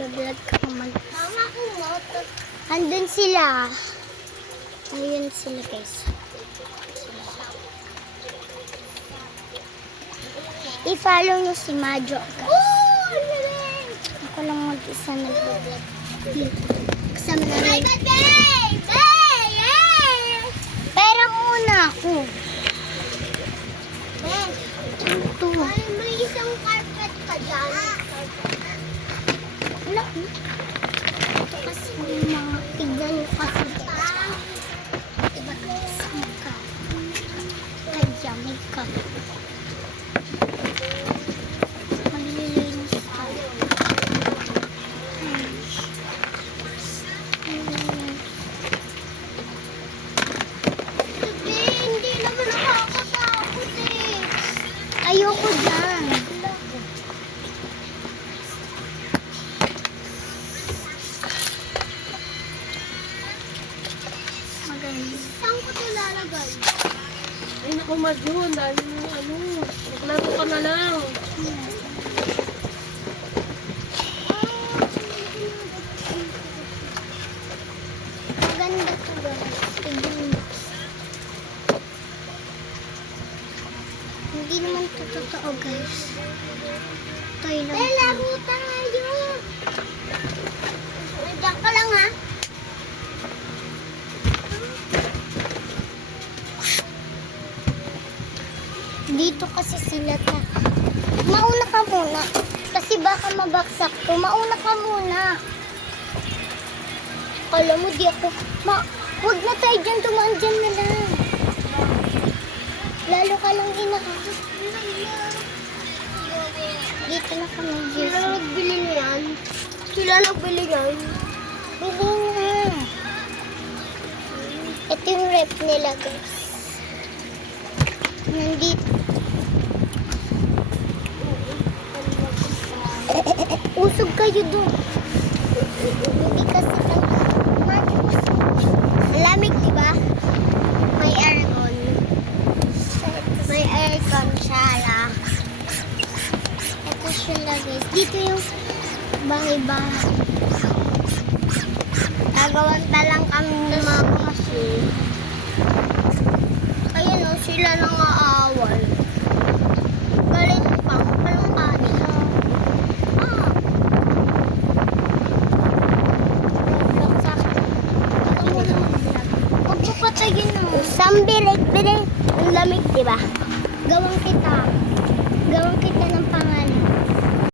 Nag-vlog ka naman. Mama ko mo. Andun sila. Ayun sila guys. I-follow nyo si Majo. Ako lang mag-isa nag-vlog dito. Kasama namin. Pera muna ako. Ito. May isang carpet ka dyan. Wala. Kasi may mga tignan nyo kasi dyan. Diba kasama ka? Kaya may ka. Maglilinis ka. Hindi naman nakakatakot eh. Ayoko dyan. Magaling. Saan ko ito lalagay? Ay, naku, Madyo. Dahil ano, maglaro ka na lang. Maganda to guys. Tignan mo. Hindi naman to totoo guys. Toy lang. Laro tayo. Nandiyan ka lang ha. Dito kasi sila ta. Mauna ka muna. Kasi baka mabaksak to. Mauna ka muna. Kala mo di ako. Huwag na tayo dyan. Tumaan dyan na lang. Lalo ka lang inakakot. Dito na kami. Sila nagbili niyan. Sila nagbili niyan. Bili na. Ito yung rep nila guys. Nandito. Usog kayo doon. Hindi kasi malamig, di ba? May aircon. May aircon siya lang. Ito sila guys. Dito yung bahay-bahay. Gagawan pa lang kami ng mga kasi. Ayun o, sila nang aawal. Galit pa. Palang kanin. Huwag mo patayin o. Sambilig-bilig. Ang lamig, diba? Gawang kita ng pangalan.